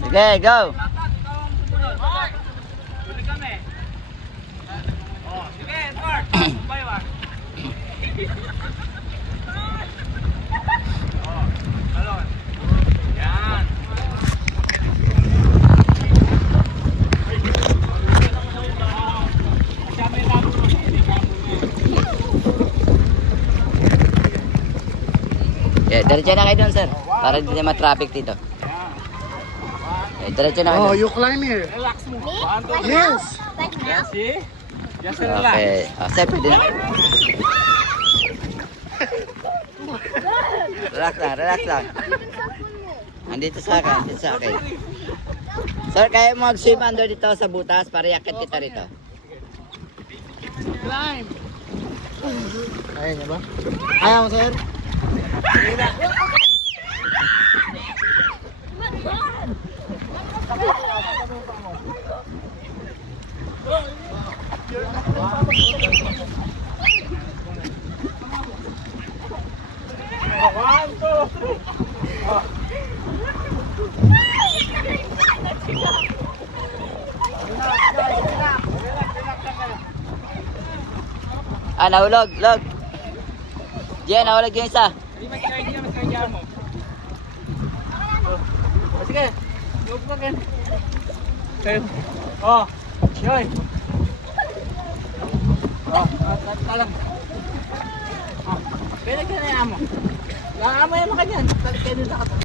Sige, go! Sige, start! Sabay ba? Talon. Yan. Yeah, diretso na kayo doon, sir. Para hindi na ma-traffic dito. Diretso na kayo Oh, doon. you climb here. Relax mo. Yes. Yes, see? Just relax. Okay. Sir, pwede na kayo. Relax lang, relax lang. Andito sa akin, andito sa akin. Sir, kaya mo mag-swim under dito sa butas para yakit kita rito. Climb. Kaya niya ba? Ayaw mo, sir? One, two, three. Nahulog, log. Diyan, nahulog yung isa. Hindi mas kaya mo. Sige. Go pa again. Okay. Oh, yoy. Oh, talang. Pwede ka na mo. Amo yan mo kanyan. Kaya nila ka.